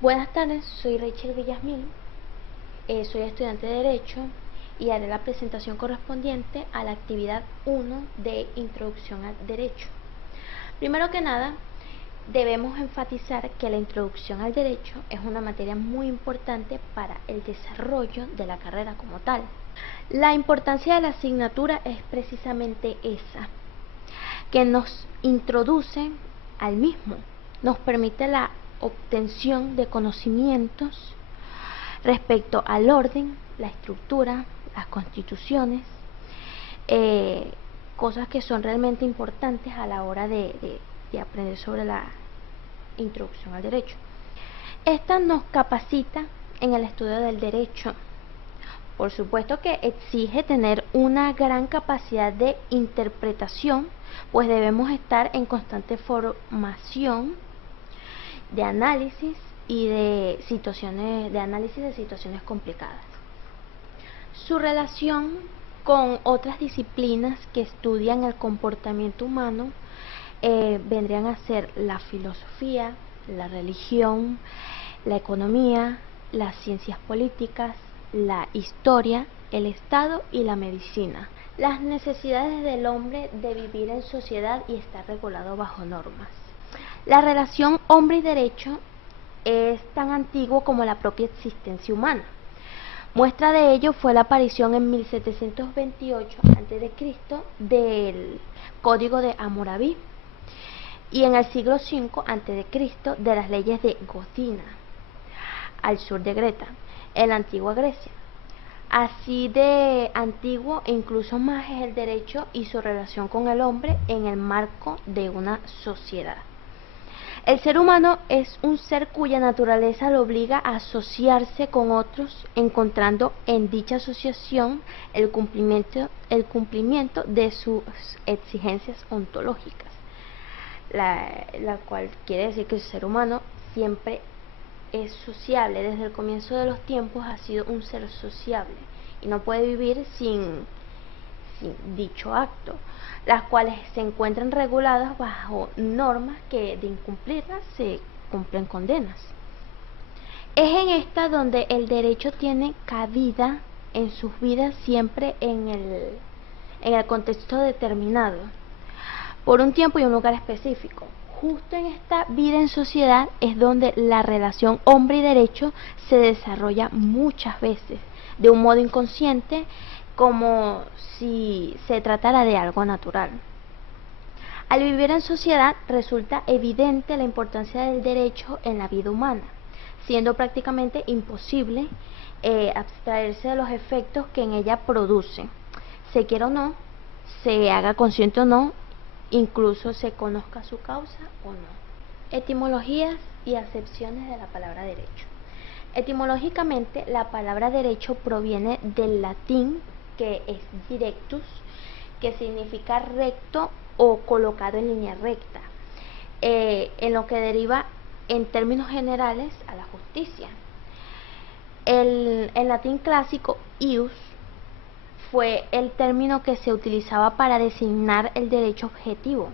Buenas tardes, soy Rachel Villasmil, soy estudiante de Derecho y haré la presentación correspondiente a la actividad 1 de Introducción al Derecho. Primero que nada, debemos enfatizar que la introducción al derecho es una materia muy importante para el desarrollo de la carrera como tal. La importancia de la asignatura es precisamente esa, que nos introduce al mismo, nos permite la obtención de conocimientos respecto al orden, la estructura, las constituciones, cosas que son realmente importantes a la hora de aprender sobre la introducción al derecho. Esta nos capacita en el estudio del derecho. Por supuesto que exige tener una gran capacidad de interpretación, pues debemos estar en constante formación de análisis y de situaciones complicadas. Su relación con otras disciplinas que estudian el comportamiento humano vendrían a ser la filosofía, la religión, la economía, las ciencias políticas, la historia, el Estado y la medicina. Las necesidades del hombre de vivir en sociedad y estar regulado bajo normas. La relación hombre y derecho es tan antiguo como la propia existencia humana. Muestra de ello fue la aparición en 1728 a.C. del Código de Hammurabi y en el siglo V a.C. de las leyes de Godina, al sur de Creta, en la antigua Grecia. Así de antiguo e incluso más es el derecho y su relación con el hombre en el marco de una sociedad. El ser humano es un ser cuya naturaleza lo obliga a asociarse con otros, encontrando en dicha asociación el cumplimiento de sus exigencias ontológicas, la cual quiere decir que el ser humano siempre es sociable. Desde el comienzo de los tiempos ha sido un ser sociable y no puede vivir sin dicho acto, las cuales se encuentran reguladas bajo normas que de incumplirlas se cumplen condenas. Es en esta donde el derecho tiene cabida en sus vidas, siempre en el contexto determinado, por un tiempo y un lugar específico. Justo en esta vida en sociedad es donde la relación hombre y derecho se desarrolla muchas veces de un modo inconsciente, como si se tratara de algo natural. Al vivir en sociedad resulta evidente la importancia del derecho en la vida humana, siendo prácticamente imposible abstraerse de los efectos que en ella produce, se quiera o no, se haga consciente o no, incluso se conozca su causa o no. Etimologías y acepciones de la palabra derecho. Etimológicamente, la palabra derecho proviene del latín, que es directus, que significa recto o colocado en línea recta, en lo que deriva en términos generales a la justicia. El latín clásico ius fue el término que se utilizaba para designar el derecho objetivo,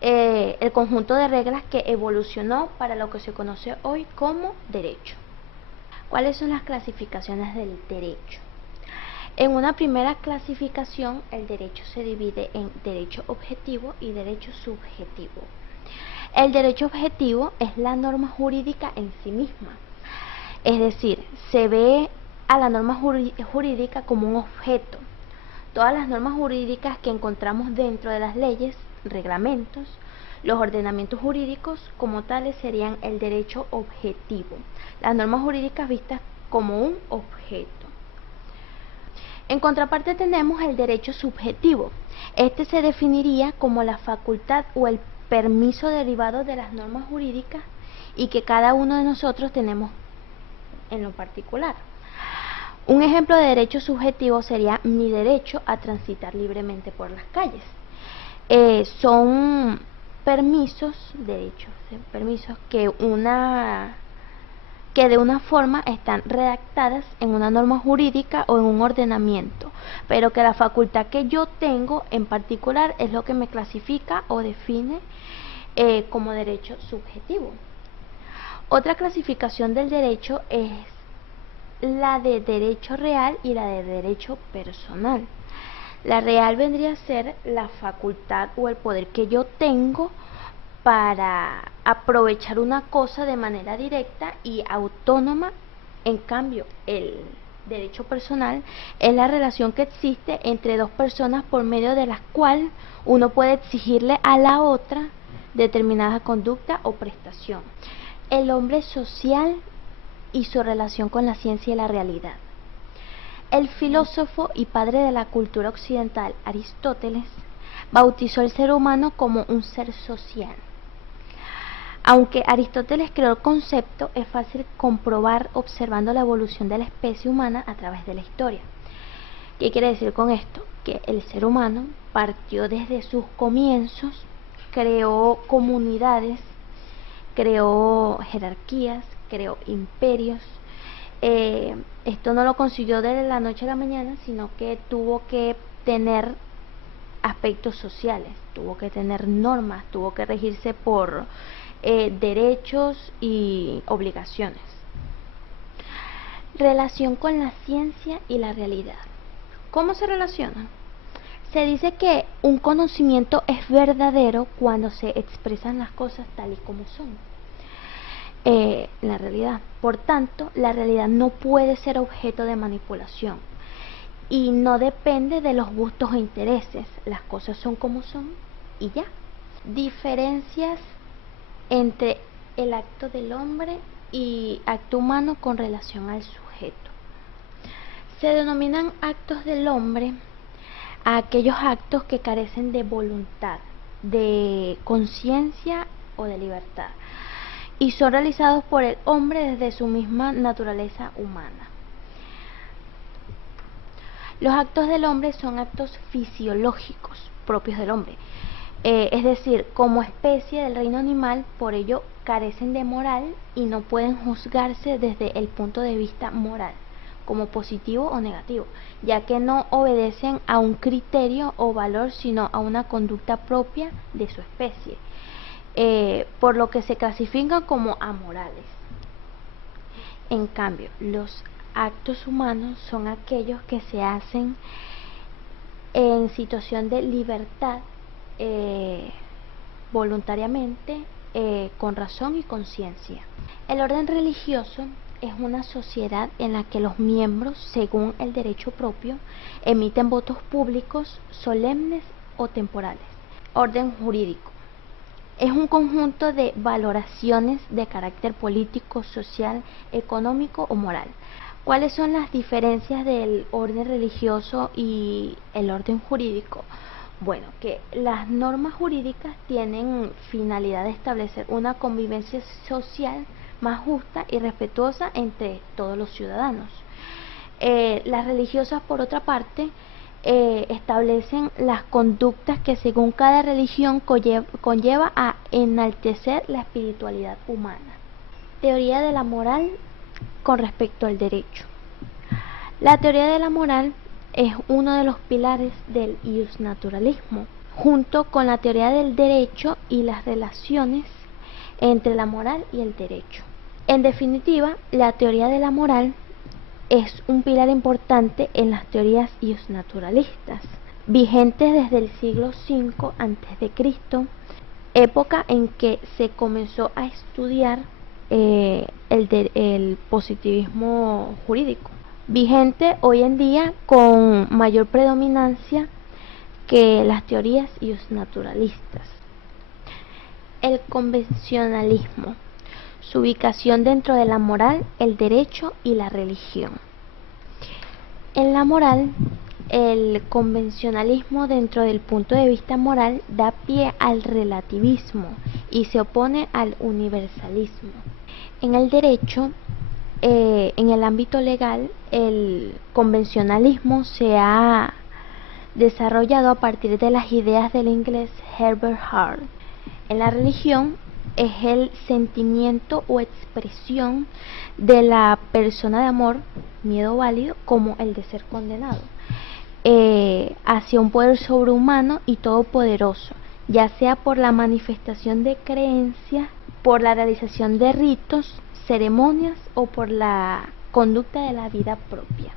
el conjunto de reglas que evolucionó para lo que se conoce hoy como derecho. ¿Cuáles son las clasificaciones del derecho? En una primera clasificación, el derecho se divide en derecho objetivo y derecho subjetivo. El derecho objetivo es la norma jurídica en sí misma, es decir, se ve a la norma jurídica como un objeto. Todas las normas jurídicas que encontramos dentro de las leyes, reglamentos, los ordenamientos jurídicos como tales serían el derecho objetivo, las normas jurídicas vistas como un objeto. En contraparte tenemos el derecho subjetivo. Este se definiría como la facultad o el permiso derivado de las normas jurídicas y que cada uno de nosotros tenemos en lo particular. Un ejemplo de derecho subjetivo sería mi derecho a transitar libremente por las calles. Son permisos que de una forma están redactadas en una norma jurídica o en un ordenamiento, pero que la facultad que yo tengo en particular es lo que me clasifica o define como derecho subjetivo. Otra clasificación del derecho es la de derecho real y la de derecho personal. La real vendría a ser la facultad o el poder que yo tengo para aprovechar una cosa de manera directa y autónoma. En cambio, el derecho personal es la relación que existe entre dos personas por medio de las cuales uno puede exigirle a la otra determinada conducta o prestación. El hombre social y su relación con la ciencia y la realidad. El filósofo y padre de la cultura occidental, Aristóteles, bautizó al ser humano como un ser social. Aunque Aristóteles creó el concepto, es fácil comprobar observando la evolución de la especie humana a través de la historia. ¿Qué quiere decir con esto? Que el ser humano partió desde sus comienzos, creó comunidades, creó jerarquías, creó imperios. Esto no lo consiguió de la noche a la mañana, sino que tuvo que tener aspectos sociales, tuvo que tener normas, tuvo que regirse por derechos y obligaciones. Relación con la ciencia y la realidad. ¿Cómo se relacionan? Se dice que un conocimiento es verdadero cuando se expresan las cosas tal y como son. La realidad. Por tanto, la realidad no puede ser objeto de manipulación y no depende de los gustos e intereses. Las cosas son como son y ya. Diferencias entre el acto del hombre y acto humano con relación al sujeto. Se denominan actos del hombre a aquellos actos que carecen de voluntad, de conciencia o de libertad, y son realizados por el hombre desde su misma naturaleza humana. Los actos del hombre son actos fisiológicos propios del hombre, es decir, como especie del reino animal, por ello carecen de moral y no pueden juzgarse desde el punto de vista moral, como positivo o negativo, ya que no obedecen a un criterio o valor, sino a una conducta propia de su especie. Por lo que se clasifican como amorales. En cambio, los actos humanos son aquellos que se hacen en situación de libertad, voluntariamente, con razón y conciencia. El orden religioso es una sociedad en la que los miembros, según el derecho propio, emiten votos públicos, solemnes o temporales. Orden jurídico es un conjunto de valoraciones de carácter político, social, económico o moral. ¿Cuáles son las diferencias del orden religioso y el orden jurídico? Bueno, que las normas jurídicas tienen finalidad de establecer una convivencia social más justa y respetuosa entre todos los ciudadanos. Las religiosas, por otra parte, establecen las conductas que según cada religión conlleva a enaltecer la espiritualidad humana. Teoría de la moral con respecto al derecho. La teoría de la moral es uno de los pilares del iusnaturalismo, junto con la teoría del derecho y las relaciones entre la moral y el derecho. En definitiva, la teoría de la moral es un pilar importante en las teorías iusnaturalistas, vigentes desde el siglo V a.C., época en que se comenzó a estudiar el positivismo jurídico, vigente hoy en día con mayor predominancia que las teorías iusnaturalistas. El convencionalismo. Su ubicación dentro de la moral, el derecho y la religión. En la moral, el convencionalismo dentro del punto de vista moral da pie al relativismo y se opone al universalismo. En el derecho, en el ámbito legal, el convencionalismo se ha desarrollado a partir de las ideas del inglés Herbert Hart. En la religión, es el sentimiento o expresión de la persona de amor, miedo válido, como el de ser condenado, hacia un poder sobrehumano y todopoderoso, ya sea por la manifestación de creencias por la realización de ritos, ceremonias o por la conducta de la vida propia.